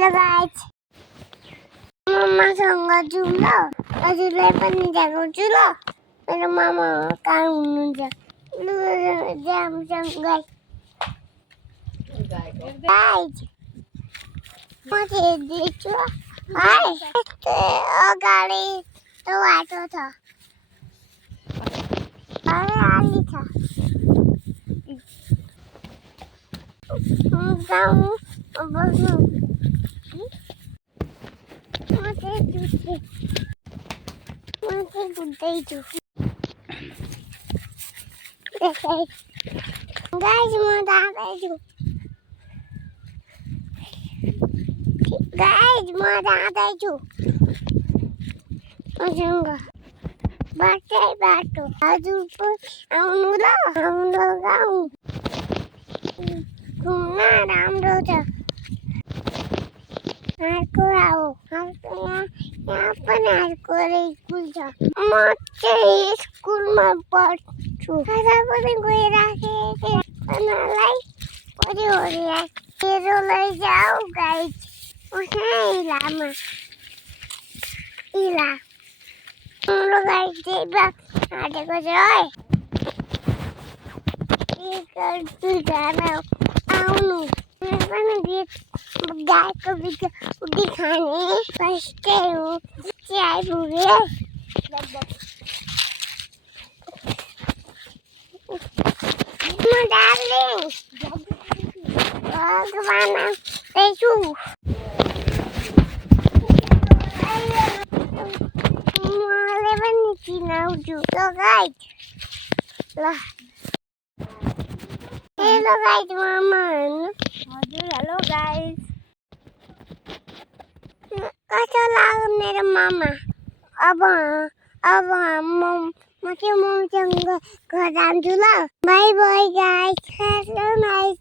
लगायत मम्मासँग जाउँ ल हजुरलाई पनि देखाउँछु ल मेरो मामा कहाँ हुनुहुन्छ लु जाऊँ गाइस म चाहिँ हेर्दैछु है अगाडि त बाटो छ अलि छ जाउँ बस्नु म चाहिँ बुझ्दैछु गाइस म जाँदैछु गाइस म जाँदैछु मसँग बाटो हजुर पनि आउनु ल हाम्रो गाउँ घुम्न राम्रो छ अर्को आऊ यहाँ पनि अर्को स्कुल छ म चाहिँ स्कुलमा पढ्छु खाजा पनि गइराखेँ उनीहरूलाई पऱ्यो तेरो लैजाऊ गाइस लामा इला हाम्रो गाइस चाहिँ हाटेको छ है दुईजना आउनु पनि गीत गाएको गीत उठी खाने फर्स्टै हो चाहिँ आइपुग्यो म डार्लिङ भगवान आउँदैछु मैले पनि चिनाउँछु ल गाइस ल हेलो गाइस मामा हजुर हेलो गाइस कस्तो लाग्यो मेरो मामा अब म चाहिँ मम्मीसँग घर जान्छु ल by by guys hello nice